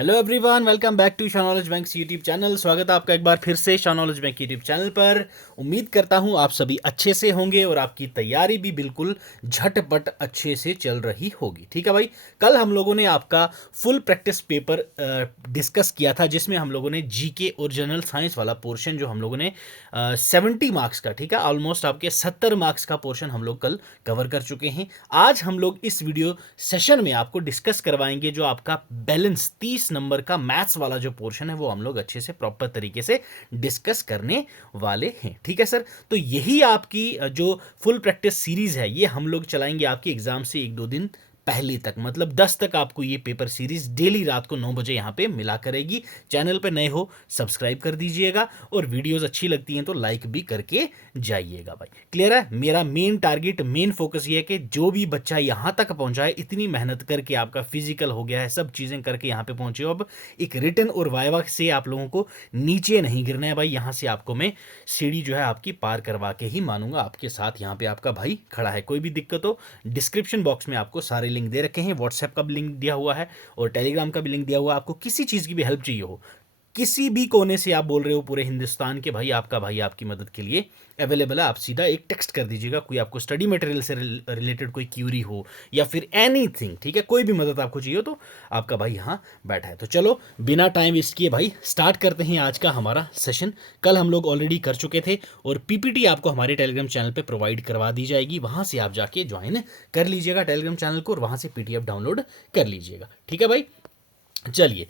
Hello everyone, welcome back to Shah knowledge bank YouTube channel. स्वागत है आपका एक बार फिर से Shah knowledge bank YouTube channel पर। उम्मीद करता हूं आप सभी अच्छे से होंगे और आपकी तैयारी भी बिल्कुल झटपट अच्छे से चल रही होगी। ठीक है भाई, कल हम लोगों ने आपका फुल प्रैक्टिस पेपर डिस्कस किया था, जिसमें हम लोगों ने जीके और जनरल साइंस वाला पोर्शन जो हम लोगों ने 70 मार्क्स का, ठीक है, ऑलमोस्ट आपके 70 मार्क्स का पोर्शन हम लोग कल कवर कर चुके हैं। आज हम लोग इस वीडियो सेशन में आपको डिस्कस करवाएंगे जो आपका बैलेंस 30 नंबर का मैथ्स वाला जो पोर्शन है वो हम लोग अच्छे से प्रॉपर तरीके से डिस्कस करने वाले हैं। ठीक है सर, तो यही आपकी जो फुल प्रैक्टिस सीरीज है ये हम लोग चलाएंगे आपकी एग्जाम से 1-2 दिन पहले तक, मतलब 10 तक आपको ये पेपर सीरीज डेली रात को 9 बजे यहाँ पे मिला करेगी। चैनल पे नए हो सब्सक्राइब कर दीजिएगा और वीडियोस अच्छी लगती हैं तो लाइक भी करके जाइएगा भाई। क्लियर है? मेरा मेन टारगेट, मेन फोकस ये है कि जो भी बच्चा यहाँ तक पहुंचा है, इतनी मेहनत करके, आपका फिजिकल हो गया है, सब चीज़ें करके यहाँ पे पहुंचे हो, अब एक रिटन और वाइवा से आप लोगों को नीचे नहीं गिरना है भाई। यहाँ से आपको मैं सीढ़ी जो है आपकी पार करवा के ही मानूंगा। आपके साथ यहाँ पे आपका भाई खड़ा है। कोई भी दिक्कत हो, डिस्क्रिप्शन बॉक्स में आपको सारे लिंक दे रखे हैं। व्हाट्सएप का भी लिंक दिया हुआ है और टेलीग्राम का भी लिंक दिया हुआ है। आपको किसी चीज़ की भी हेल्प चाहिए हो, किसी भी कोने से आप बोल रहे हो पूरे हिंदुस्तान के, भाई आपका भाई आपकी मदद के लिए अवेलेबल है। आप सीधा एक टेक्स्ट कर दीजिएगा, कोई आपको स्टडी मटेरियल से रिलेटेड कोई क्यूरी हो या फिर एनीथिंग, ठीक है, कोई भी मदद आपको चाहिए हो तो आपका भाई यहाँ बैठा है। तो चलो बिना टाइम वेस्ट किए भाई स्टार्ट करते हैं आज का हमारा सेशन। कल हम लोग ऑलरेडी कर चुके थे और पीपीटी आपको हमारे टेलीग्राम चैनल पर प्रोवाइड करवा दी जाएगी। वहाँ से आप जाके ज्वाइन कर लीजिएगा टेलीग्राम चैनल को और वहाँ से पीडीएफ डाउनलोड कर लीजिएगा। ठीक है भाई, चलिए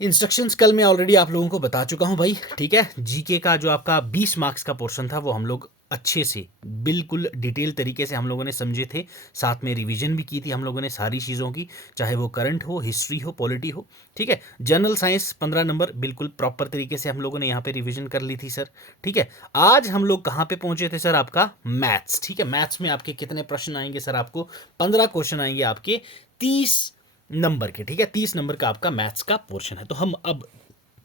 इंस्ट्रक्शंस कल मैं ऑलरेडी आप लोगों को बता चुका हूं भाई। ठीक है, जीके का जो आपका 20 मार्क्स का पोर्शन था वो हम लोग अच्छे से बिल्कुल डिटेल तरीके से हम लोगों ने समझे थे, साथ में रिवीजन भी की थी हम लोगों ने सारी चीज़ों की, चाहे वो करंट हो, हिस्ट्री हो, पॉलिटी हो। ठीक है, जनरल साइंस 15 नंबर बिल्कुल प्रॉपर तरीके से हम लोगों ने यहाँ पे रिवीजन कर ली थी सर। ठीक है, आज हम लोग कहाँ पे पहुंचे थे सर? आपका मैथ्स। ठीक है, मैथ्स में आपके कितने प्रश्न आएंगे सर? आपको 15 क्वेश्चन आएंगे आपके 30 नंबर के। ठीक है, 30 नंबर का आपका मैथ्स का पोर्शन है। तो हम अब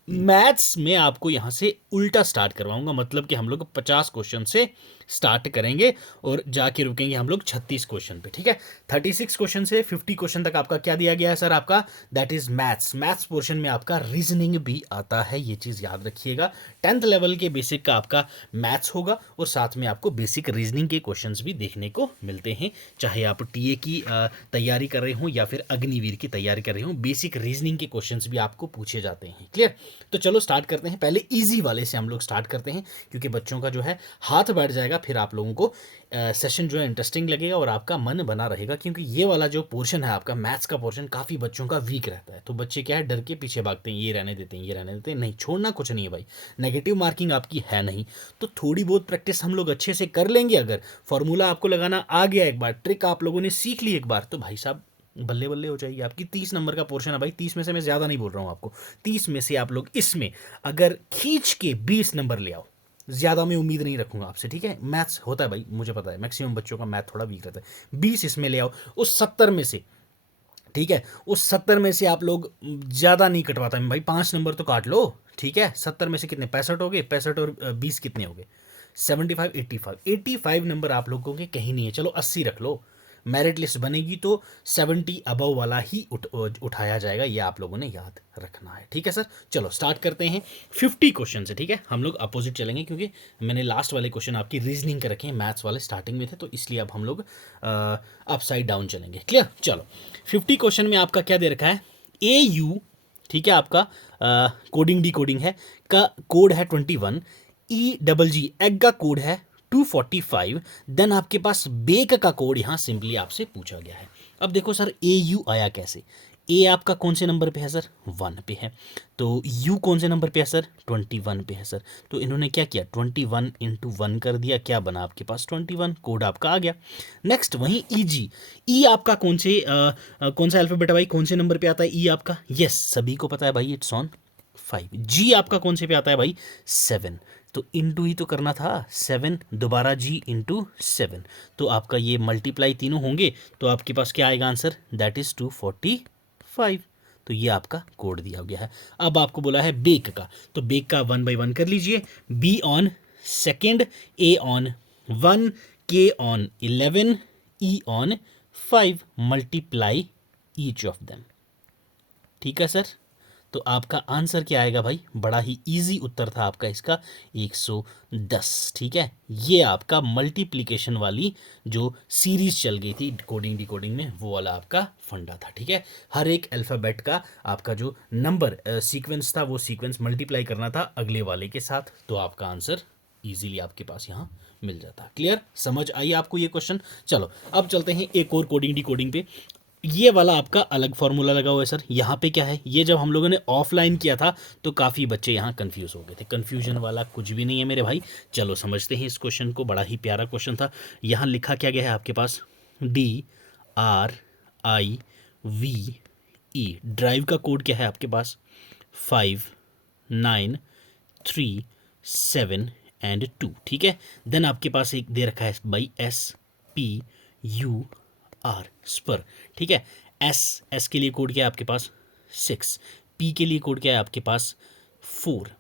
मैथ्स में आपको यहां से उल्टा स्टार्ट करवाऊंगा, मतलब कि हम लोग 50 क्वेश्चन से स्टार्ट करेंगे और जाके रुकेंगे हम लोग 36 क्वेश्चन पे। ठीक है, 36 क्वेश्चन से 50 क्वेश्चन तक आपका क्या दिया गया है सर? आपका that is maths. Maths portion में आपका रीजनिंग भी आता है, ये चीज़ याद रखिएगा। 10th लेवल के बेसिक का आपका मैथ्स होगा और साथ में आपको बेसिक रीजनिंग के क्वेश्चंस भी देखने को मिलते हैं, चाहे आप टीए की तैयारी कर रहे हो या फिर अग्निवीर की तैयारी कर रहे हो, बेसिक रीजनिंग के क्वेश्चंस भी आपको पूछे जाते हैं। क्लियर? तो चलो स्टार्ट करते हैं। पहले इजी वाले से हम लोग स्टार्ट करते हैं, क्योंकि बच्चों का जो है हाथ बैठ जाएगा, फिर आप लोगों को सेशन जो है इंटरेस्टिंग लगेगा और आपका मन बना रहेगा, क्योंकि ये वाला जो पोर्शन है आपका मैथ्स का पोर्शन काफ़ी बच्चों का वीक रहता है। तो बच्चे क्या है, डर के पीछे भागते हैं, ये रहने देते हैं, ये रहने देते हैं। नहीं, छोड़ना कुछ नहीं है भाई, नेगेटिव मार्किंग आपकी है नहीं, तो थोड़ी बहुत प्रैक्टिस हम लोग अच्छे से कर लेंगे। अगर फॉर्मूला आपको लगाना आ गया एक बार, ट्रिक आप लोगों ने सीख ली एक बार, तो भाई साहब बल्ले बल्ले हो जाएगी आपकी। 30 नंबर का पोर्शन है भाई, 30 में से मैं ज़्यादा नहीं बोल रहा हूँ आपको, 30 में से आप लोग इसमें अगर खींच के 20 नंबर ले आओ, ज़्यादा मैं उम्मीद नहीं रखूंगा आपसे। ठीक है, मैथ्स होता है भाई, मुझे पता है मैक्सिमम बच्चों का मैथ थोड़ा वीक रहता है। 20 इसमें ले आओ उस 70 में से। ठीक है, उस 70 में से आप लोग, ज़्यादा नहीं कटवाता मैं भाई, 5 नंबर तो काट लो। ठीक है, 70 में से कितने, 65 हो गए, 65 और 20 कितने हो गए, 75, 85, 85 नंबर आप लोगों के कहीं नहीं है। चलो 80 रख लो, मेरिट लिस्ट बनेगी तो 70 अबव वाला ही उठाया जाएगा, ये आप लोगों ने याद रखना है। ठीक है सर, चलो स्टार्ट करते हैं 50 क्वेश्चन से। ठीक है, हम लोग अपोजिट चलेंगे, क्योंकि मैंने लास्ट वाले क्वेश्चन आपकी रीजनिंग के रखे हैं, मैथ्स वाले स्टार्टिंग में थे, तो इसलिए अब हम लोग अपसाइड डाउन चलेंगे। क्लियर? चलो 50 क्वेश्चन में आपका क्या दे रखा है, ए यू, ठीक है, आपका कोडिंग डी कोडिंग है का कोड है 21, ई डबल जी एग का कोड है 245, देन आपके पास बेक का कोड यहाँ सिंपली आपसे पूछा गया है। अब देखो सर, ए यू आया कैसे? ए आपका कौन से नंबर पे है सर? 1 पे है। तो यू कौन से नंबर पे है सर? 21 पे है सर। तो इन्होंने क्या किया, 21 इंटू 1 कर दिया, क्या बना आपके पास 21, कोड आपका आ गया। नेक्स्ट वहीं ई जी, ई आपका कौन सा अल्फाबेट है भाई, कौन से नंबर पे आता है ई आपका? यस, सभी को पता है भाई, इट्स ऑन 5। जी आपका कौन से पे आता है भाई? 7। तो इंटू ही तो करना था, 7 दोबारा जी इंटू 7, तो आपका ये मल्टीप्लाई तीनों होंगे, तो आपके पास क्या आएगा आंसर? That is 245। तो ये आपका कोड दिया गया है। अब आपको बोला है बेक का, तो बेक का 1 बाई 1 कर लीजिए। Be on second, A on 1, के on 11, E on 5, multiply each of them. ठीक है सर, तो आपका आंसर क्या आएगा भाई? बड़ा ही इजी उत्तर था आपका इसका 110। ठीक है, ये आपका मल्टीप्लिकेशन वाली जो सीरीज चल गई थी कोडिंग डिकोडिंग में, वो वाला आपका फंडा था। ठीक है, हर एक अल्फ़ाबेट का आपका जो नंबर सीक्वेंस था वो सीक्वेंस मल्टीप्लाई करना था अगले वाले के साथ, तो आपका आंसर इजीली आपके पास यहाँ मिल जाता। क्लियर, समझ आई आपको ये क्वेश्चन? चलो अब चलते हैं एक और कोडिंग डिकोडिंग पे। ये वाला आपका अलग फॉर्मूला लगा हुआ है सर। यहाँ पे क्या है, ये जब हम लोगों ने ऑफलाइन किया था तो काफ़ी बच्चे यहाँ कंफ्यूज हो गए थे। कंफ्यूजन वाला कुछ भी नहीं है मेरे भाई। चलो समझते हैं इस क्वेश्चन को, बड़ा ही प्यारा क्वेश्चन था। यहाँ लिखा क्या गया है आपके पास, DRIVE। ड्राइव का कोड क्या है आपके पास, 5 9 3 7 2। ठीक है, देन आपके पास एक दे रखा है भाई SPUR, स्पर। ठीक है, एस के लिए कोड क्या है आपके पास 6, पी के लिए कोड क्या है आपके पास 4,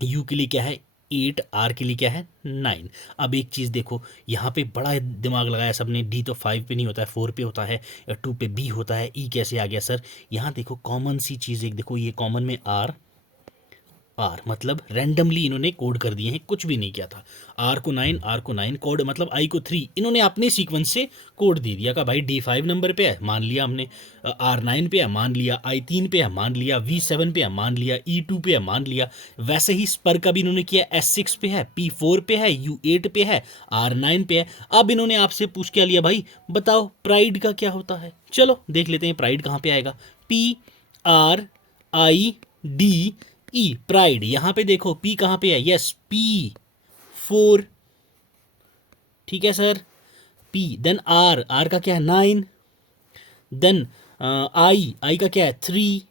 यू के लिए क्या है 8, आर के लिए क्या है 9। अब एक चीज़ देखो, यहाँ पे बड़ा दिमाग लगाया सबने। डी तो 5 पे नहीं होता है, 4 पे होता है, 2 पे बी होता है, ई कैसे आ गया सर? यहाँ देखो कॉमन सी चीज़ एक देखो, ये कॉमन में आर मतलब रैंडमली इन्होंने कोड कर दिए हैं, कुछ भी नहीं किया था। आर को 9 कोड मतलब आई को 3, इन्होंने अपने सीक्वेंस से कोड दे दिया का भाई D5 नंबर पे है, मान लिया हमने, R9 पे है मान लिया, I3 पे है मान लिया, V7 पे है मान लिया, E2 पे है मान लिया। वैसे ही स्पर का भी इन्होंने किया, S6 पे है, P4 पे है, U8 पे है, R9 पे है। अब इन्होंने आपसे पूछ क्या लिया भाई, बताओ प्राइड का क्या होता है? चलो देख लेते हैं प्राइड कहाँ पे आएगा। PRIDE, pride. यहां पे देखो पी कहां पे है, यस P4। ठीक है सर, पी, देन आर का क्या है 9, देन आई का क्या है 3,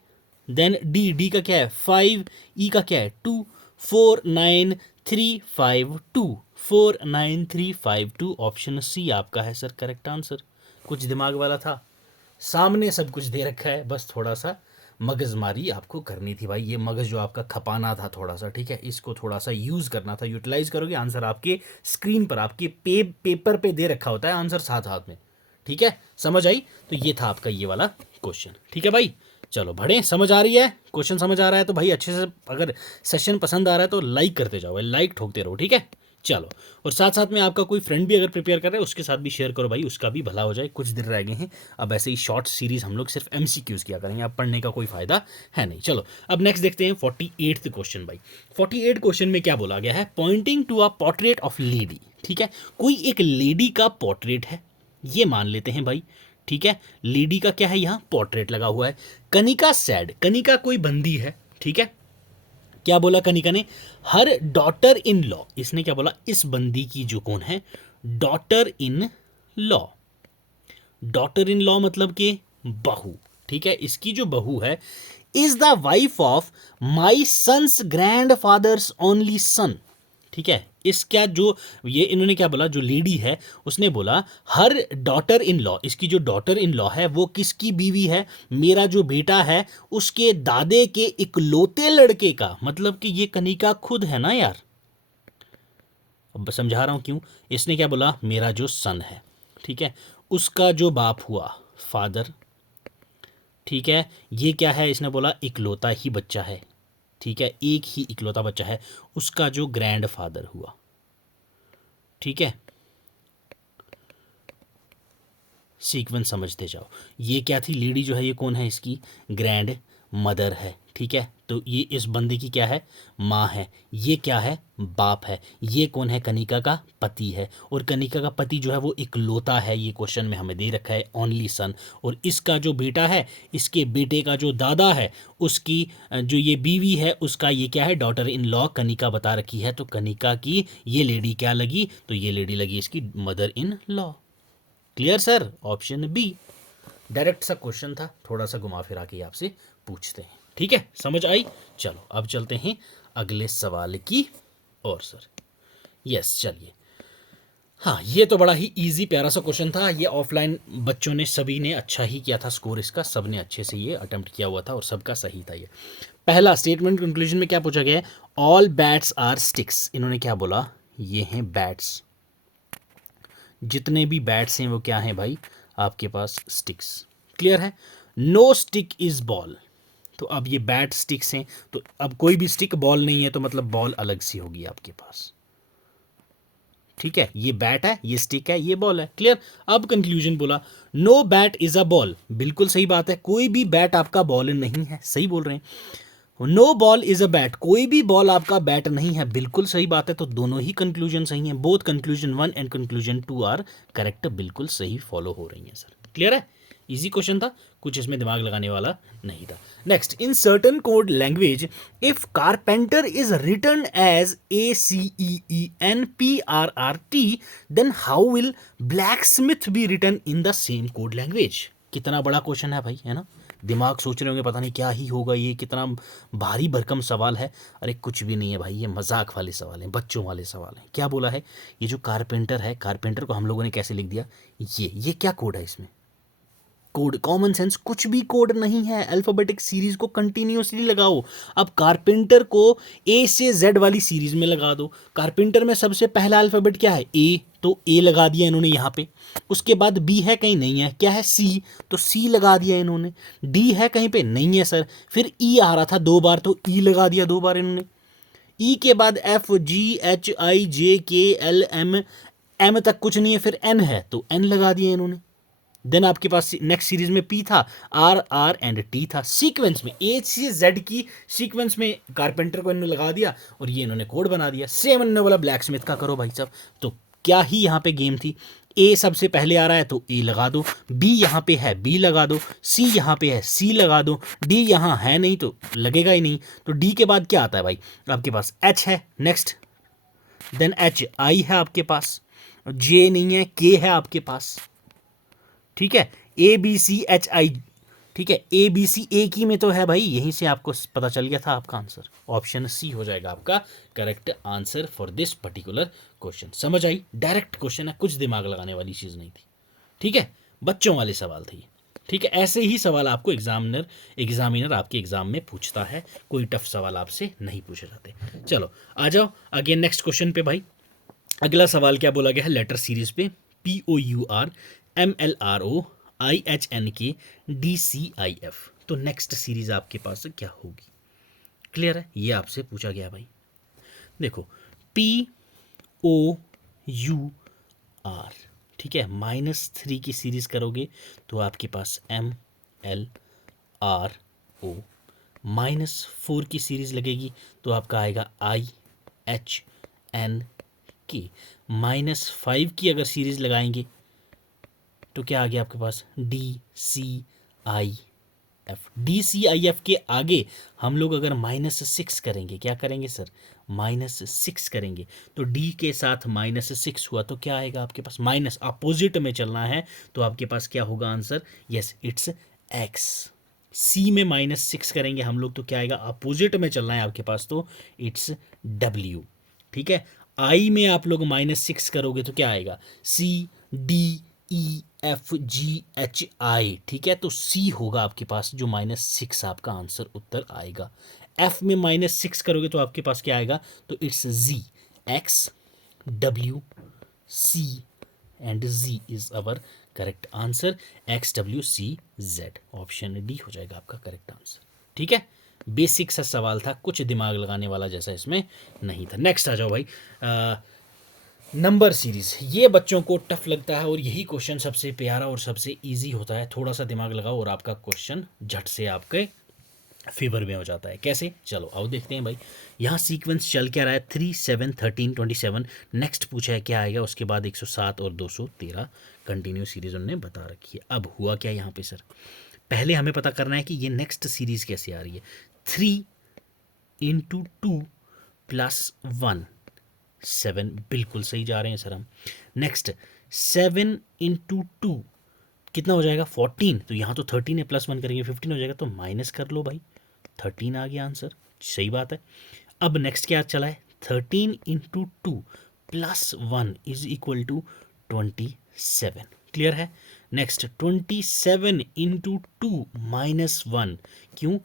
देन डी का क्या है 5, ई का क्या है 2, 4 9 3 5 2, 4 9 3 5 2। ऑप्शन सी आपका है सर करेक्ट आंसर। कुछ दिमाग वाला था, सामने सब कुछ दे रखा है, बस थोड़ा सा मगजमारी आपको करनी थी भाई। ये मगज जो आपका खपाना था थोड़ा सा, ठीक है, इसको थोड़ा सा यूज़ करना था, यूटिलाइज करोगे आंसर आपके स्क्रीन पर, आपके पेपर पे दे रखा होता है आंसर साथ हाथ में। ठीक है, समझ आई? तो ये था आपका ये वाला क्वेश्चन। ठीक है भाई, चलो बड़े समझ आ रही है, क्वेश्चन समझ आ रहा है तो भाई अच्छे से, अगर सेशन पसंद आ रहा है तो लाइक करते जाओ, लाइक ठोकते रहो। ठीक है, चलो, और साथ साथ में आपका कोई फ्रेंड भी अगर प्रिपेयर कर रहा है उसके साथ भी शेयर करो भाई, उसका भी भला हो जाए। कुछ दिन रह गए हैं, अब ऐसे ही शॉर्ट सीरीज हम लोग सिर्फ MCQs किया करेंगे, अब पढ़ने का कोई फायदा है नहीं। चलो अब नेक्स्ट देखते हैं 48th क्वेश्चन भाई। 48 क्वेश्चन में क्या बोला गया है, pointing to a portrait of lady. ठीक है, कोई एक लेडी का पोर्ट्रेट है, ये मान लेते हैं भाई। ठीक है, लेडी का क्या है यहाँ पोर्ट्रेट लगा हुआ है। कनिका सैड, कनिका कोई बंदी है। ठीक है, क्या बोला कनिका ने, हर डॉटर इन लॉ, इसने क्या बोला, इस बंदी की जो कौन है daughter in law. Daughter in law मतलब कि बहू। ठीक है, इसकी जो बहू है, is the wife of my son's grandfather's only son. ठीक है, इसका जो ये इन्होंने क्या बोला, जो लेडी है उसने बोला हर डॉटर इन लॉ, इसकी जो डॉटर इन लॉ है वो किसकी बीवी है, मेरा जो बेटा है उसके दादे के इकलौते लड़के का। मतलब कि ये कनिका खुद है ना यार, अब समझा रहा हूं क्यों। इसने क्या बोला, मेरा जो सन है, ठीक है, उसका जो बाप हुआ फादर। ठीक है, ये क्या है, इसने बोला इकलौता ही बच्चा है। ठीक है, एक ही इकलौता बच्चा है, उसका जो ग्रैंड फादर हुआ। ठीक है, सीक्वेंस समझते जाओ। ये क्या थी लेडी जो है, ये कौन है, इसकी ग्रैंड मदर है। ठीक है, तो ये इस बंदे की क्या है, माँ है। ये क्या है, बाप है। ये कौन है, कनिका का पति है। और कनिका का पति जो है वो इकलौता है, ये क्वेश्चन में हमें दे रखा है ओनली सन। और इसका जो बेटा है, इसके बेटे का जो दादा है, उसकी जो ये बीवी है उसका ये क्या है, डॉटर इन लॉ कनिका बता रखी है। तो कनिका की ये लेडी क्या लगी, तो ये लेडी लगी इसकी mother in law. Clear sir, option B. Direct सा क्वेश्चन था, थोड़ा सा घुमा फिरा के आपसे पूछते हैं। ठीक है, समझ आई? चलो अब चलते हैं अगले सवाल की ओर सर। यस, चलिए। हाँ, ये तो बड़ा ही इजी प्यारा सा क्वेश्चन था। ये ऑफलाइन बच्चों ने सभी ने अच्छा ही किया था, स्कोर इसका सब ने अच्छे से ये अटेम्प्ट किया हुआ था और सबका सही था। ये पहला स्टेटमेंट कंक्लूजन में क्या पूछा गया है, ऑल बैट्स आर स्टिक्स। इन्होंने क्या बोला, ये हैं बैट्स, जितने भी बैट्स हैं वो क्या हैं भाई आपके पास, स्टिक्स। क्लियर है, नो स्टिक इज बॉल। तो अब ये बैट स्टिक्स हैं, तो अब कोई भी स्टिक बॉल नहीं है, तो मतलब बॉल अलग सी होगी आपके पास। ठीक है, ये बैट है, ये स्टिक है, ये बॉल है। क्लियर। अब कंक्लूजन बोला, no bat is a ball, बिल्कुल सही बात है, कोई भी बैट आपका बॉल नहीं है, सही बोल रहे हैं। No ball is a bat, कोई भी बॉल आपका बैट नहीं है, बिल्कुल सही बात है। तो दोनों ही कंक्लूजन सही हैं, both conclusion 1 and conclusion 2 are correct, बिल्कुल सही फॉलो हो रही हैं सर। क्लियर है, इजी क्वेश्चन था, कुछ इसमें दिमाग लगाने वाला नहीं था। Next, in certain code language if carpenter is written as ACEENPRRT, then how will blacksmith be written in the same code language. कितना बड़ा क्वेश्चन है भाई, है ना। दिमाग सोच रहे होंगे पता नहीं क्या ही होगा, ये कितना भारी भरकम सवाल है। अरे कुछ भी नहीं है भाई, ये मजाक वाले सवाल हैं, बच्चों वाले सवाल हैं। क्या बोला है, ये जो कारपेंटर है, कारपेंटर को हम लोगों ने कैसे लिख दिया, ये क्या कोड है इसमें, कोड, कॉमन सेंस, कुछ भी कोड नहीं है, अल्फाबेटिक सीरीज को कंटिन्यूअसली लगाओ। अब कारपेंटर को ए से जेड वाली सीरीज में लगा दो। कारपेंटर में सबसे पहला अल्फाबेट क्या है, ए, तो ए लगा दिया इन्होंने यहाँ पे। उसके बाद बी है, कहीं नहीं है, क्या है, सी, तो सी लगा दिया इन्होंने। डी है कहीं पे, नहीं है सर। फिर ई आ रहा था 2 बार, तो ई लगा दिया 2 बार इन्होंने। ई के बाद एफ, जी, एच, आई, जे, के, एल, एम, एम तक कुछ नहीं है, फिर एन है, तो एन लगा दिया इन्होंने। देन आपके पास नेक्स्ट सीरीज में पी था, आर, आर एंड टी था। सीक्वेंस में ए से जेड की सीक्वेंस में कारपेंटर को इन्होंने लगा दिया और ये इन्होंने कोड बना दिया। सेम इन्होंने बोला ब्लैक स्मिथ का करो भाई साहब। तो क्या ही यहाँ पे गेम थी, ए सबसे पहले आ रहा है तो ए लगा दो, बी यहाँ पे है बी लगा दो, सी यहाँ पे है सी लगा दो, डी यहाँ है नहीं तो लगेगा ही नहीं। तो डी के बाद क्या आता है भाई, आपके पास एच है नेक्स्ट, देन एच आई है आपके पास, जे नहीं है, के है आपके पास। ठीक है, A B C H I, ठीक है, ए बी सी एक ही में तो है भाई, यहीं से आपको पता चल गया था आपका आंसर। ऑप्शन सी हो जाएगा आपका correct answer for this particular question. समझ आई, डायरेक्ट क्वेश्चन है, कुछ दिमाग लगाने वाली चीज़ नहीं थी। ठीक है, बच्चों वाले सवाल थे ये। ठीक है, ऐसे ही सवाल आपको एग्जामिनर आपके एग्जाम में पूछता है, कोई टफ सवाल आपसे नहीं पूछे जाते। चलो आ जाओ अगेन नेक्स्ट क्वेश्चन पे भाई। अगला सवाल क्या बोला गया है, लेटर सीरीज पे, POUR MLROIHNK DCIF। तो नेक्स्ट सीरीज आपके पास क्या होगी, क्लियर है, ये आपसे पूछा गया भाई। देखो POUR, ठीक है, -3 की सीरीज करोगे तो आपके पास MLRO, -4 की सीरीज लगेगी तो आपका आएगा IHNK, -5 की अगर सीरीज लगाएंगे तो क्या आ गया आपके पास, DCIF। DCIF के आगे हम लोग अगर -6 करेंगे, क्या करेंगे सर, -6 करेंगे, तो D के साथ -6 हुआ तो क्या आएगा आपके पास, माइनस, अपोजिट में चलना है तो आपके पास क्या होगा answer, yes it's X। C में -6 करेंगे हम लोग तो क्या आएगा, अपोजिट में चलना है आपके पास तो इट्स W। ठीक है, I में आप लोग -6 करोगे तो क्या आएगा, CDEFGHI। ठीक है, तो C होगा आपके पास जो -6 आपका आंसर उत्तर आएगा। F में -6 करोगे तो आपके पास क्या आएगा, तो it's Z, X, W, C and Z is our correct answer. X, W, C, Z, option D हो जाएगा आपका करेक्ट आंसर। ठीक है, बेसिक सा सवाल था, कुछ दिमाग लगाने वाला जैसा इसमें नहीं था। नेक्स्ट आ जाओ भाई, नंबर सीरीज, ये बच्चों को टफ लगता है और यही क्वेश्चन सबसे प्यारा और सबसे इजी होता है। थोड़ा सा दिमाग लगाओ और आपका क्वेश्चन झट से आपके फेवर में हो जाता है। कैसे, चलो आओ देखते हैं भाई। यहाँ सीक्वेंस चल क्या रहा है, 3, 7, 13, 27। नेक्स्ट पूछा है क्या आएगा, उसके बाद 107 और 213 कंटिन्यू सीरीज उन्होंने बता रखी है। अब हुआ क्या यहाँ पे सर, पहले हमें पता करना है कि ये नेक्स्ट सीरीज कैसे आ रही है। 3 × 2 + 1, 7, बिल्कुल सही जा रहे हैं सर हम। नेक्स्ट 7 × 2 कितना हो जाएगा, 14, तो यहाँ तो 13 है, +1 करेंगे 15 हो जाएगा, तो माइनस कर लो भाई, 13 आ गया आंसर, सही बात है। अब नेक्स्ट क्या चला है, 13 × 2 + 1 = 27, क्लियर है। नेक्स्ट 27 × 2 - 1, क्यों,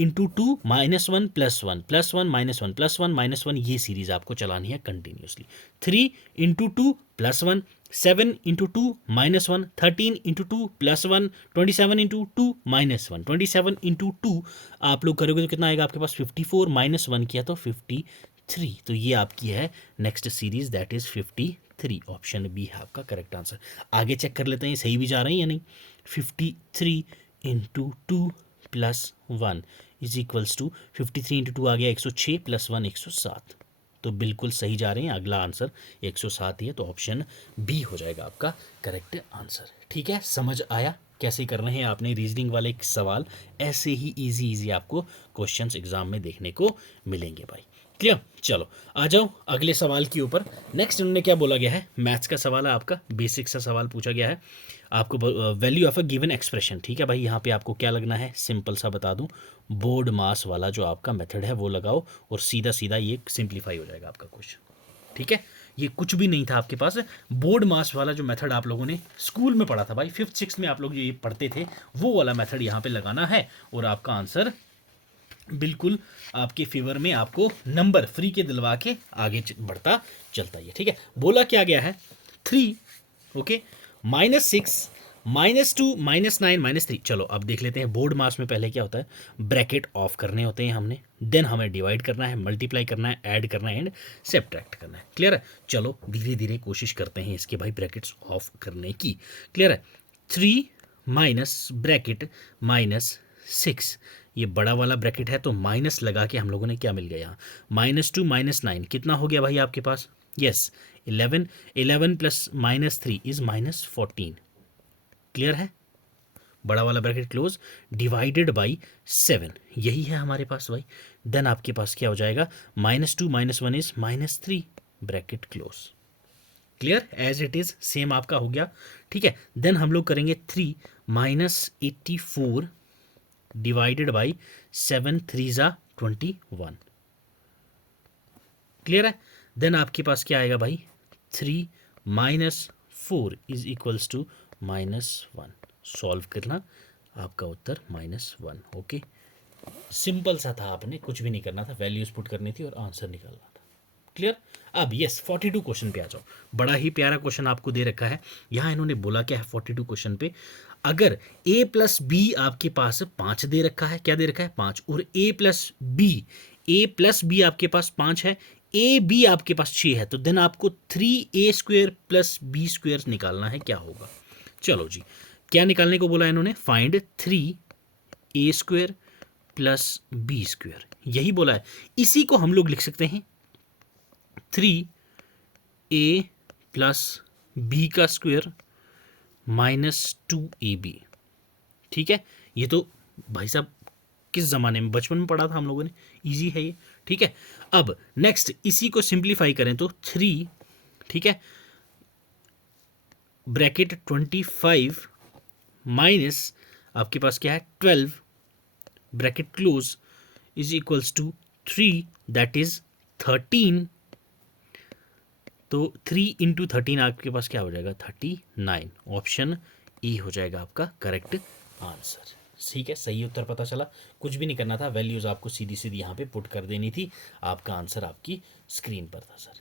into two minus one plus one plus one minus one plus one minus one, ये सीरीज आपको चलानी है continuously. 3 into two plus one, 7 into two minus one, 13 into two plus one, 27 into two minus one, 27 into two आप लोग करोगे तो कितना आएगा आपके पास 54, माइनस वन किया तो 53। तो ये आपकी है next series, that is 53। Option B है आपका करेक्ट आंसर। आगे चेक कर लेते हैं सही भी जा रहे हैं या नहीं। 53 into two plus one is equals to 53 into two आ गया 106 प्लस वन 107। तो बिल्कुल सही जा रहे हैं, अगला आंसर 107 ही है, तो ऑप्शन बी हो जाएगा आपका करेक्ट आंसर। ठीक है, समझ आया कैसे करने हैं आपने रीजनिंग वाले सवाल। ऐसे ही इजी आपको क्वेश्चंस एग्जाम में देखने को मिलेंगे भाई। क्लियर, चलो आ जाओ अगले सवाल के ऊपर। नेक्स्ट इन्होंने क्या बोला गया है, मैथ्स का सवाल है आपका, बेसिक सा सवाल पूछा गया है आपको, value of a given expression. ठीक है भाई, यहाँ पे आपको क्या लगना है, सिंपल सा बता दूं, बोर्ड मास वाला जो आपका मेथड है वो लगाओ और सीधा सीधा ये सिंप्लीफाई हो जाएगा आपका क्वेश्चन। ठीक है, ये कुछ भी नहीं था आपके पास, बोर्ड मास वाला जो मेथड आप लोगों ने स्कूल में पढ़ा था भाई, 5th 6th में आप लोग ये पढ़ते थे, वो वाला मेथड यहाँ पे लगाना है और आपका आंसर बिल्कुल आपके फेवर में, आपको नंबर फ्री के दिलवा के आगे बढ़ता चलता है। ठीक है, बोला क्या गया है 3, ओके, -6 -2 -9 -3। चलो अब देख लेते हैं बोर्ड मास में पहले क्या होता है, ब्रैकेट ऑफ करने होते हैं हमने, देन हमें डिवाइड करना है, मल्टीप्लाई करना है, ऐड करना है एंड सब्ट्रैक्ट करना है। क्लियर है, चलो धीरे धीरे कोशिश करते हैं इसके भाई ब्रैकेट्स ऑफ करने की। क्लियर है, 3 माइनस ब्रैकेट -6, ये बड़ा वाला ब्रैकेट है तो माइनस लगा के हम लोगों ने क्या मिल गया यहाँ, -2 -9 कितना हो गया भाई आपके पास, यस 11, 11 प्लस -3 इज -14। क्लियर है, बड़ा वाला ब्रैकेट क्लोज, डिवाइडेड बाई 7, यही है हमारे पास भाई। देन आपके पास क्या हो जाएगा, -2 -1 is -3, bracket close. Clear, as it is same आपका हो गया। ठीक है, देन हम लोग करेंगे 3 -84 डिवाइडेड बाई 7 3 ज़ा 21। क्लियर है, देन आपके पास क्या आएगा भाई, 3 -4 इज इक्वल्स टू -1। सॉल्व करना, आपका उत्तर -1। ओके, सिंपल सा था, आपने कुछ भी नहीं करना था, वैल्यूज पुट करनी थी और आंसर निकालना था। क्लियर, अब यस 42 क्वेश्चन पे आ जाओ। बड़ा ही प्यारा क्वेश्चन आपको दे रखा है, यहाँ इन्होंने बोला क्या है 42 क्वेश्चन पे, अगर a प्लस बी आपके पास 5 दे रखा है, क्या दे रखा है 5, और a प्लस बी आपके पास 5 है, ए बी आपके पास 6 है, तो देन आपको 3a² प्लस b² निकालना है, क्या होगा। चलो जी, क्या निकालने को बोला इन्होंने, फाइंड 3a² प्लस b², यही बोला है। इसी को हम लोग लिख सकते हैं 3a प्लस b का स्क्वायर -2ab। ठीक है, ये तो भाई साहब किस ज़माने में, बचपन में पढ़ा था हम लोगों ने, इजी है ये। ठीक है, अब नेक्स्ट इसी को सिंप्लीफाई करें तो 3, ठीक है, ब्रैकेट 25 माइनस आपके पास क्या है 12 bracket close is equals to 3, that is 13। तो 3 इंटू 13 आपके पास क्या हो जाएगा 39। ऑप्शन ए हो जाएगा आपका करेक्ट आंसर। ठीक है, सही उत्तर पता चला, कुछ भी नहीं करना था, वैल्यूज़ आपको सीधी सीधी यहाँ पे पुट कर देनी थी, आपका आंसर आपकी स्क्रीन पर था सर।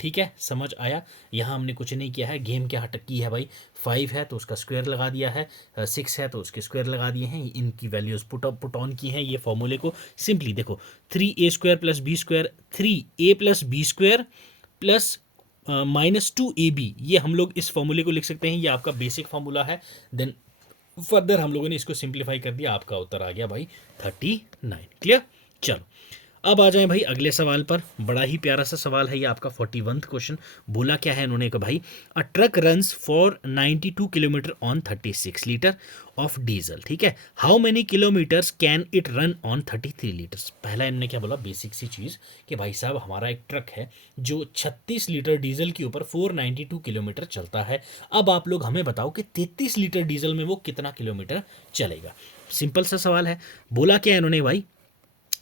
ठीक है, समझ आया, यहाँ हमने कुछ नहीं किया है, गेम क्या हटक की है भाई, 5 है तो उसका स्क्वायर लगा दिया है, 6 है तो उसके स्क्वायर लगा दिए हैं, इनकी वैल्यूज़ पुट ऑन की हैं, ये फॉर्मूले को सिंपली देखो 3a² plus b², 3a plus b² plus -2ab, ये हम लोग इस फॉर्मूले को लिख सकते हैं, ये आपका बेसिक फॉर्मूला है। देन फर्दर हम लोगों ने इसको सिंप्लीफाई कर दिया, आपका उत्तर आ गया भाई 39। क्लियर, चलो अब आ जाएं भाई अगले सवाल पर। बड़ा ही प्यारा सा सवाल है ये आपका 41वां क्वेश्चन। बोला क्या है इन्होंने कि भाई a truck runs for 92 kilometre on 36 litre of diesel. ठीक है, how many kilometres can it run on 33 litres. पहला इन्होंने क्या बोला, बेसिक सी चीज़ कि भाई साहब हमारा एक ट्रक है जो 36 लीटर डीजल के ऊपर 492 किलोमीटर चलता है। अब आप लोग हमें बताओ कि 33 लीटर डीजल में वो कितना किलोमीटर चलेगा। सिंपल सा सवाल है। बोला क्या इन्होंने भाई,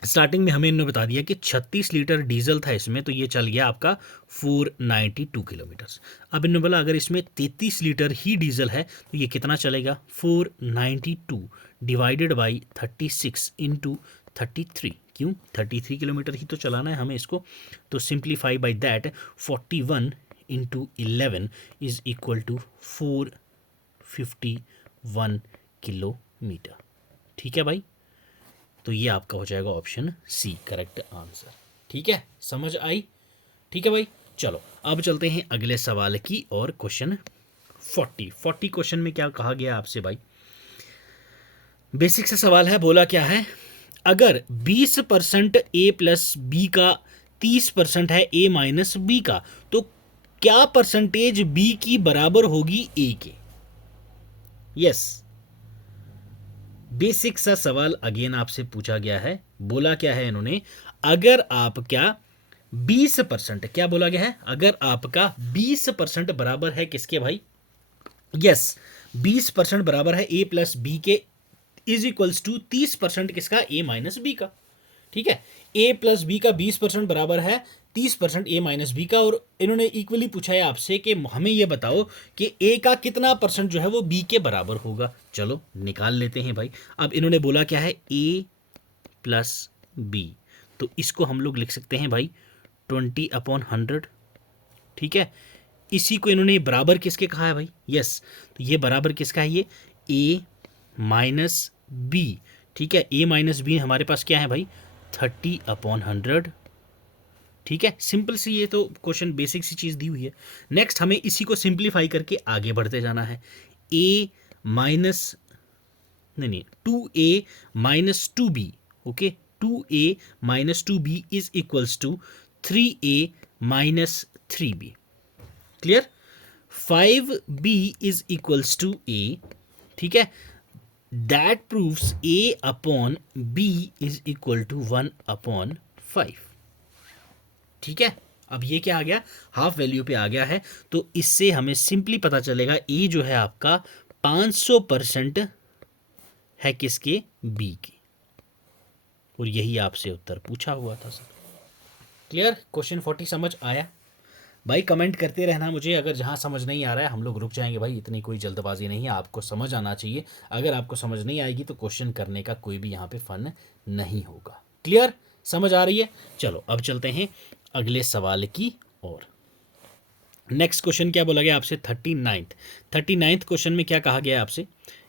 स्टार्टिंग में हमें इन्होंने बता दिया कि 36 लीटर डीजल था इसमें, तो ये चल गया आपका 492 किलोमीटर्स। अब इन्होंने बोला अगर इसमें 33 लीटर ही डीजल है तो ये कितना चलेगा, 492 डिवाइडेड बाई 36 इंटू 33। क्यों, 33 किलोमीटर ही तो चलाना है हमें इसको, तो simplify by that 41 into 11 is equal to 451 kilometre. ठीक है भाई, तो ये आपका हो जाएगा ऑप्शन सी करेक्ट आंसर। ठीक है, समझ आई। ठीक है भाई, चलो अब चलते हैं अगले सवाल की और। क्वेश्चन 40 क्वेश्चन में क्या कहा गया आपसे भाई, बेसिक सा सवाल है। बोला क्या है, अगर 20% ए प्लस बी का 30% है ए माइनस बी का, तो क्या परसेंटेज बी की बराबर होगी ए के। यस, बेसिक सा सवाल अगेन आपसे पूछा गया है। बोला क्या है इन्होंने, अगर आपका 20%, क्या बोला गया है, अगर आपका 20% बराबर है किसके भाई, यस 20% बराबर है ए प्लस बी के, इज इक्वल्स टू 30% किसका, ए माइनस बी का। ठीक है, ए प्लस बी का 20% बराबर है 30% ए माइनस बी का, और इन्होंने इक्वली पूछा है आपसे कि हमें यह बताओ कि ए का कितना परसेंट जो है वो बी के बराबर होगा। चलो निकाल लेते हैं भाई। अब इन्होंने बोला क्या है, ए प्लस बी, तो इसको हम लोग लिख सकते हैं भाई 20/100। ठीक है, इसी को इन्होंने बराबर किसके कहा है भाई, यस, तो ये बराबर किसका है, ये ए माइनस बी। ठीक है, ए माइनस बी हमारे पास क्या है भाई, 30/100। ठीक है, सिंपल सी ये तो क्वेश्चन बेसिक सी चीज़ दी हुई है। नेक्स्ट हमें इसी को सिंप्लीफाई करके आगे बढ़ते जाना है। ए माइनस नहीं 2a minus 2b, okay, 2a minus 2b is equals to 3a minus 3b। Clear, 5b is equals to a। ठीक है, that proves a upon b is equal to 1/5। ठीक है, अब ये क्या आ गया, हाफ वैल्यू पे आ गया है, तो इससे हमें सिंपली पता चलेगा ए जो है आपका 500% है किसके, बी के, और यही आपसे उत्तर पूछा हुआ था सर। क्लियर, क्वेश्चन 40 समझ आया भाई। कमेंट करते रहना मुझे, अगर जहाँ समझ नहीं आ रहा है हम लोग रुक जाएंगे भाई, इतनी कोई जल्दबाजी नहीं है, आपको समझ आना चाहिए। अगर आपको समझ नहीं आएगी तो क्वेश्चन करने का कोई भी यहाँ पे फन नहीं होगा। क्लियर, समझ आ रही है। चलो अब चलते हैं अगले सवाल की ओर। नेक्स्ट क्वेश्चन क्या बोला गया आपसे, 39th क्वेश्चन में क्या कहा गया आपसे,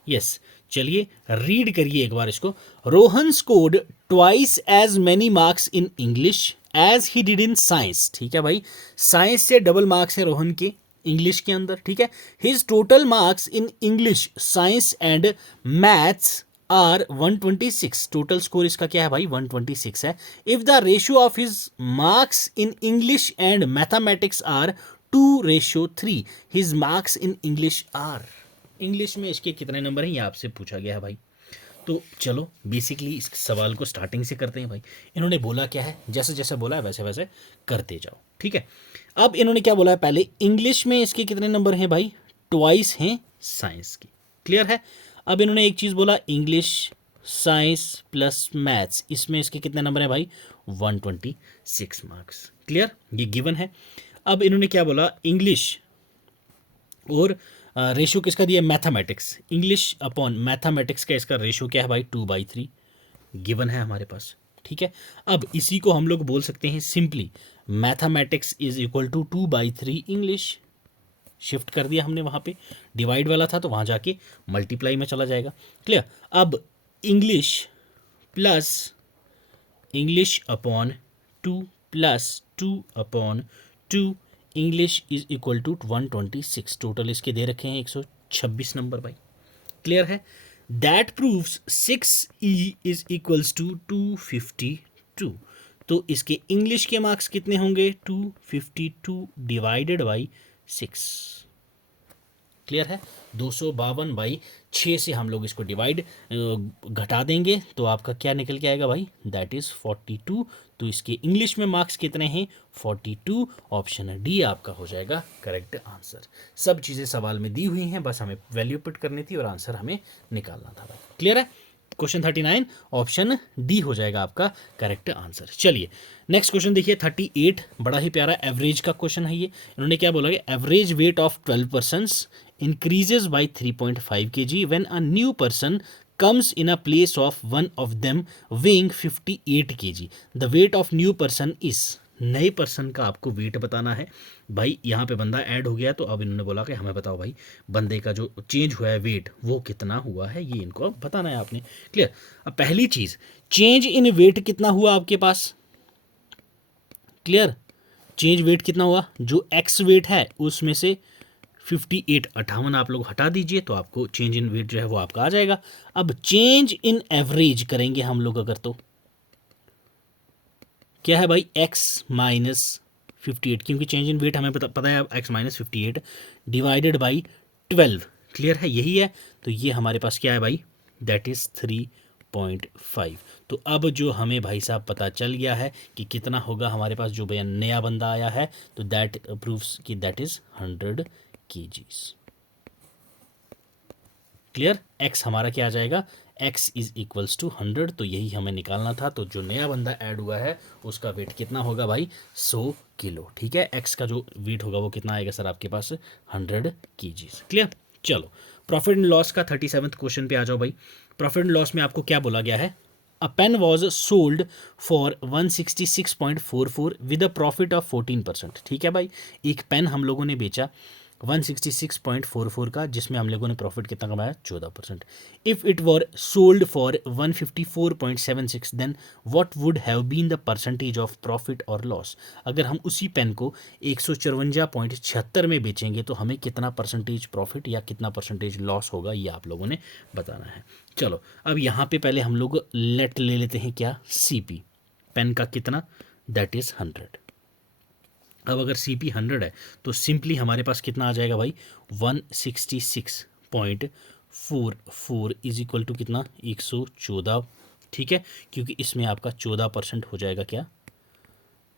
यस चलिए रीड करिए एक बार इसको। Rohan scored twice as many marks in English as he did in science. ठीक है भाई, साइंस से डबल मार्क्स है रोहन के इंग्लिश के अंदर। ठीक है, his total marks in English, science and maths are 126। Total score इसका क्या है भाई, 126 है। If the ratio of his marks in English and mathematics are 2:3, his marks in English are, English में इसके कितने नंबर हैं ये आपसे पूछा गया है भाई। तो चलो बेसिकली इस सवाल को स्टार्टिंग से करते हैं भाई। इन्होंने बोला क्या है, जैसे जैसे बोला है वैसे वैसे करते जाओ। ठीक है, अब इन्होंने क्या बोला है, पहले इंग्लिश में इसके कितने नंबर हैं भाई, ट्वाइस हैं साइंस की। क्लियर है, अब इन्होंने एक चीज़ बोला, इंग्लिश साइंस प्लस मैथ्स, इसमें इसके कितने नंबर हैं भाई, 126 मार्क्स। क्लियर, ये गिवन है। अब इन्होंने क्या बोला, इंग्लिश और रेशो किसका दिया, मैथमेटिक्स, इंग्लिश अपॉन मैथमेटिक्स का इसका रेशो क्या है भाई, 2/3 गिवन है हमारे पास। ठीक है, अब इसी को हम लोग बोल सकते हैं simply mathematics is equal to 2/3 English. Shift कर दिया हमने, वहाँ पे डिवाइड वाला था तो वहाँ जाके मल्टीप्लाई में चला जाएगा। क्लियर, अब English plus English upon 2 plus 2/2 English is equal to 126। Total इसके दे रखे हैं 126 नंबर भाई। क्लियर है, that proves 6e is equals to 252। तो इसके इंग्लिश के मार्क्स कितने होंगे, 252 डिवाइडेड बाई 6। क्लियर है, 252/6 से हम लोग इसको डिवाइड घटा देंगे तो आपका क्या निकल के आएगा भाई, दैट इज़ 42। तो इसके इंग्लिश में मार्क्स कितने हैं, 42। ऑप्शन डी आपका हो जाएगा करेक्ट आंसर। सब चीज़ें सवाल में दी हुई हैं, बस हमें वैल्यू पुट करनी थी और आंसर हमें निकालना था भाई। क्लियर है, क्वेश्चन 39 ऑप्शन डी हो जाएगा आपका करेक्ट आंसर। चलिए नेक्स्ट क्वेश्चन देखिए 38, बड़ा ही प्यारा एवरेज का क्वेश्चन है ये। इन्होंने क्या बोला कि average weight of 12 persons increases by 3.5 kg when a new person comes in a place of one of them weighing 58 kg. The weight of new person is, नए पर्सन का आपको वेट बताना है भाई। यहाँ पे बंदा ऐड हो गया तो अब इन्होंने बोला कि हमें बताओ भाई बंदे का जो चेंज हुआ है वेट वो कितना हुआ है, ये इनको बताना है आपने। क्लियर। अब पहली चीज चेंज इन वेट कितना हुआ आपके पास, क्लियर। चेंज वेट कितना हुआ, जो एक्स वेट है उसमें से 58 58 आप लोग हटा दीजिए तो आपको चेंज इन वेट जो है वो आपका आ जाएगा। अब चेंज इन एवरेज करेंगे हम लोग अगर, तो क्या है भाई x माइनस 58, क्योंकि चेंज इन वेट हमें पता है x minus 58 divided by 12। Clear है, यही है। तो ये हमारे पास क्या है भाई, दैट इज 3.5। तो अब जो हमें भाई साहब पता चल गया है कि कितना होगा हमारे पास जो भैया नया बंदा आया है, तो दैट प्रूव्स कि that is 100 kgs। Clear. x हमारा क्या आ जाएगा, x इज इक्वल्स टू 100, तो यही हमें निकालना था। तो जो नया बंदा ऐड हुआ है उसका वेट कितना होगा भाई, 100 किलो। ठीक है, x का जो वेट होगा वो कितना आएगा सर आपके पास, 100 kgs। क्लियर। चलो प्रॉफिट एंड लॉस का 37th क्वेश्चन पे आ जाओ भाई। प्रॉफिट एंड लॉस में आपको क्या बोला गया है, a pen was sold for 166.44 with a profit of 14%। ठीक है भाई, एक पेन हम लोगों ने बेचा 166.44 का, जिसमें हम लोगों ने प्रॉफिट कितना कमाया, 14%। If it were sold for 154.76 then what would have been the percentage of profit और लॉस। अगर हम उसी पेन को 154.76 में बेचेंगे तो हमें कितना परसेंटेज प्रॉफिट या कितना परसेंटेज लॉस होगा, ये आप लोगों ने बताना है। चलो अब यहाँ पे पहले हम लोग लेट ले लेते हैं क्या, CP पेन का कितना, दैट इज 100। अब अगर CP 100 है तो सिंपली हमारे पास कितना आ जाएगा भाई, 166.44 इज इक्वल टू कितना, 114। ठीक है, क्योंकि इसमें आपका 14% हो जाएगा क्या,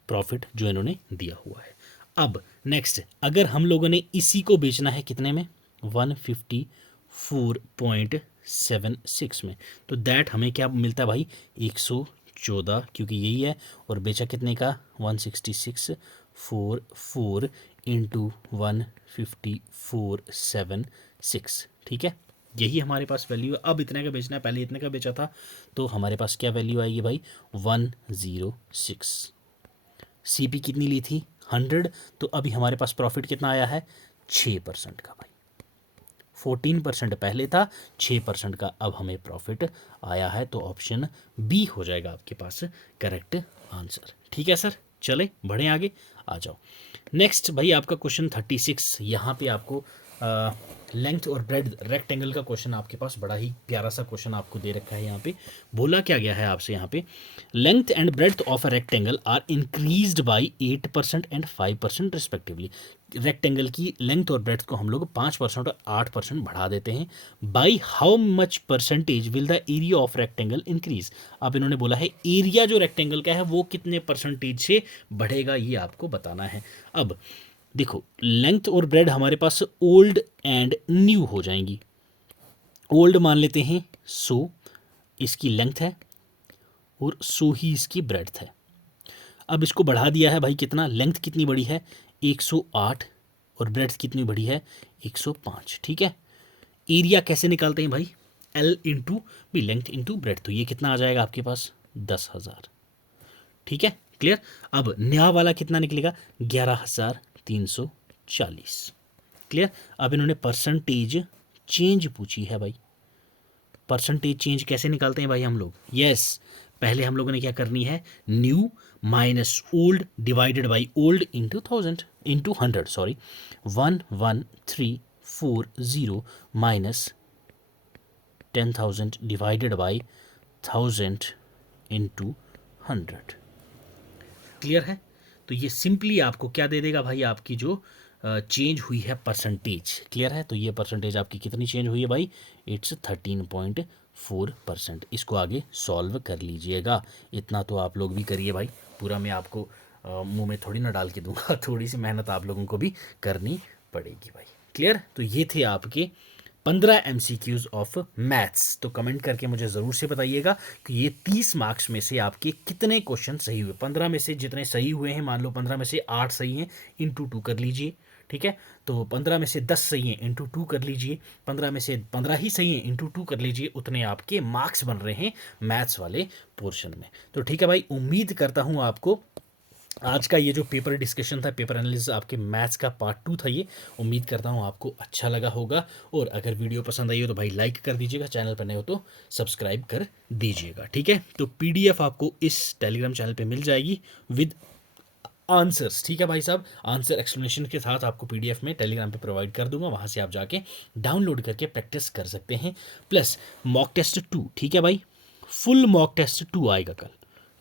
प्रॉफिट जो इन्होंने दिया हुआ है। अब नेक्स्ट, अगर हम लोगों ने इसी को बेचना है कितने में, 154.76 में, तो दैट हमें क्या मिलता है भाई, 114, क्योंकि यही है। और बेचा कितने का, 166.44 इंटू 154.76। ठीक है, यही हमारे पास वैल्यू है। अब इतने का बेचना है, पहले इतने का बेचा था तो हमारे पास क्या वैल्यू आएगी भाई, 106। CP कितनी ली थी, 100, तो अभी हमारे पास प्रॉफिट कितना आया है, 6% का भाई। 14% पहले था, 6% का अब हमें प्रॉफिट आया है, तो ऑप्शन बी हो जाएगा आपके पास करेक्ट आंसर। ठीक है सर, चले बढ़े आगे, आ जाओ नेक्स्ट भाई। आपका क्वेश्चन 36, यहाँ पे आपको लेंथ और ब्रेड रेक्टेंगल का क्वेश्चन आपके पास बड़ा ही प्यारा सा क्वेश्चन आपको दे रखा है। यहाँ पे बोला क्या गया है आपसे, यहाँ पे length and breadth of a rectangle are increased by 8% and 5% respectively. Rectangle की लेंथ और ब्रेड्थ को हम लोग 5% और 8% बढ़ा देते हैं। By how much percentage will the area of rectangle increase. अब इन्होंने बोला है एरिया जो रेक्टेंगल का है वो कितने परसेंटेज से बढ़ेगा, ये आपको बताना है। अब देखो लेंथ और ब्रेड हमारे पास ओल्ड एंड न्यू हो जाएंगी। ओल्ड मान लेते हैं 100 इसकी लेंथ है और 100 ही इसकी ब्रेड्थ है। अब इसको बढ़ा दिया है भाई कितना, लेंथ कितनी बड़ी है 108 और ब्रेड्थ कितनी बड़ी है 105। ठीक है, एरिया कैसे निकालते हैं भाई, L इंटू भी लेंथ इंटू ब्रेड्थ, तो ये कितना आ जाएगा आपके पास 10,000। ठीक है, क्लियर। अब नया वाला कितना निकलेगा 11,340। क्लियर। अब इन्होंने परसेंटेज चेंज पूछी है भाई, परसेंटेज चेंज कैसे निकालते हैं भाई हम लोग, यस पहले हम लोगों ने क्या करनी है, new minus old divided by old into 100 sorry 11340 minus 10,000 divided by 1000 into 100। Clear है, तो ये सिंपली आपको क्या दे देगा भाई, आपकी जो चेंज हुई है परसेंटेज। क्लियर है, तो ये परसेंटेज आपकी कितनी चेंज हुई है भाई, इट्स 13.4%। इसको आगे सॉल्व कर लीजिएगा, इतना तो आप लोग भी करिए भाई, पूरा मैं आपको मुंह में थोड़ी ना डाल के दूंगा, थोड़ी सी मेहनत आप लोगों को भी करनी पड़ेगी भाई। क्लियर, तो ये थे आपके 15 MCQs ऑफ मैथ्स। तो कमेंट करके मुझे ज़रूर से बताइएगा कि ये 30 मार्क्स में से आपके कितने क्वेश्चन सही हुए। 15 में से जितने सही हुए हैं, मान लो 15 में से 8 सही हैं, इंटू 2 कर लीजिए, ठीक है। तो 15 में से 10 सही हैं, इंटू 2 कर लीजिए। 15 में से 15 ही सही हैं, इंटू 2 कर लीजिए। उतने आपके मार्क्स बन रहे हैं मैथ्स वाले पोर्शन में। तो ठीक है भाई, उम्मीद करता हूँ आपको आज का ये जो पेपर डिस्कशन था, पेपर एनालिसिस आपके मैथ्स का पार्ट 2 था ये। उम्मीद करता हूँ आपको अच्छा लगा होगा, और अगर वीडियो पसंद आई हो तो भाई लाइक कर दीजिएगा, चैनल पर नए हो तो सब्सक्राइब कर दीजिएगा, ठीक है। तो PDF आपको इस टेलीग्राम चैनल पे मिल जाएगी विद आंसर्स, ठीक है भाई साहब। आंसर एक्सप्लेनेशन के साथ आपको PDF में टेलीग्राम पे प्रोवाइड कर दूंगा, वहाँ से आप जाके डाउनलोड करके प्रैक्टिस कर सकते हैं। प्लस मॉक टेस्ट 2, ठीक है भाई, फुल मॉक टेस्ट 2 आएगा कल,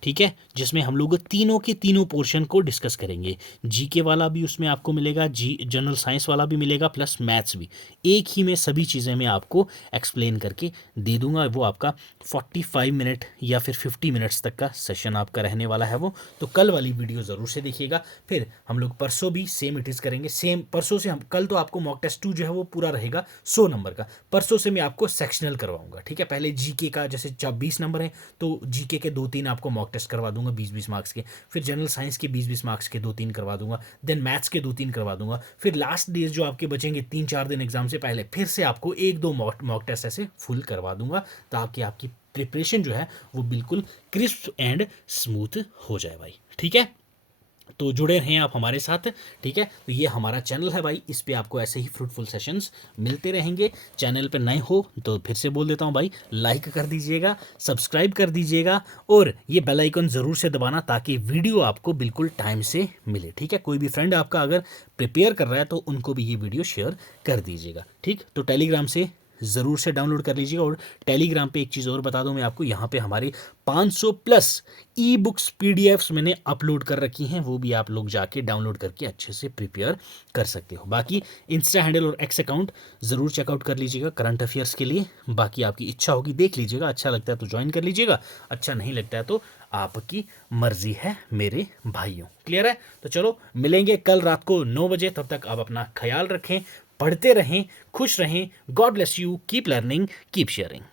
ठीक है, जिसमें हम लोग तीनों के तीनों पोर्शन को डिस्कस करेंगे। जीके वाला भी उसमें आपको मिलेगा, जनरल साइंस वाला भी मिलेगा, प्लस मैथ्स भी। एक ही में सभी चीज़ें मैं आपको एक्सप्लेन करके दे दूंगा। वो आपका 45 मिनट या फिर 50 मिनट्स तक का सेशन आपका रहने वाला है वो। तो कल वाली वीडियो ज़रूर से देखिएगा। फिर हम लोग परसों भी सेम इट इज़ करेंगे, सेम परसों से हम कल तो आपको मॉक टेस्ट 2 जो है वो पूरा रहेगा 100 नंबर का। परसों से मैं आपको सेक्शनल करवाऊंगा, ठीक है। पहले जीके का जैसे 20 नंबर है, तो जीके के 2-3 आपको मॉक टेस्ट करवा दूंगा 20-20 मार्क्स के। फिर जनरल साइंस के 20-20 मार्क्स के 2-3 करवा दूंगा। देन मैथ्स के 2-3 करवा दूंगा। फिर लास्ट डेज जो आपके बचेंगे 3-4 दिन एग्जाम से पहले, फिर से आपको 1-2 मॉक टेस्ट ऐसे फुल करवा दूंगा, ताकि आपकी प्रिपरेशन जो है वो बिल्कुल क्रिस्प एंड स्मूथ हो जाए भाई, ठीक है। तो जुड़े रहें आप हमारे साथ, ठीक है। तो ये हमारा चैनल है भाई, इस पे आपको ऐसे ही फ्रूटफुल सेशंस मिलते रहेंगे। चैनल पे नए हो तो फिर से बोल देता हूँ भाई, लाइक कर दीजिएगा, सब्सक्राइब कर दीजिएगा, और ये बेल आइकन ज़रूर से दबाना, ताकि वीडियो आपको बिल्कुल टाइम से मिले, ठीक है। कोई भी फ्रेंड आपका अगर प्रिपेयर कर रहा है तो उनको भी ये वीडियो शेयर कर दीजिएगा, ठीक। तो टेलीग्राम से ज़रूर से डाउनलोड कर लीजिएगा। और टेलीग्राम पे एक चीज़ और बता दूं मैं आपको, यहाँ पे हमारी 500 प्लस ई बुक्स PDFs मैंने अपलोड कर रखी हैं, वो भी आप लोग जाके डाउनलोड करके अच्छे से प्रिपेयर कर सकते हो। बाकी इंस्टा हैंडल और एक्स अकाउंट ज़रूर चेकआउट कर लीजिएगा करंट अफेयर्स के लिए। बाकी आपकी इच्छा होगी देख लीजिएगा, अच्छा लगता है तो ज्वाइन कर लीजिएगा, अच्छा नहीं लगता है तो आपकी मर्जी है मेरे भाइयों। क्लियर है? तो चलो मिलेंगे कल रात को 9 बजे। तब तक आप अपना ख्याल रखें, पढ़ते रहें, खुश रहें। God bless you, keep learning, keep sharing.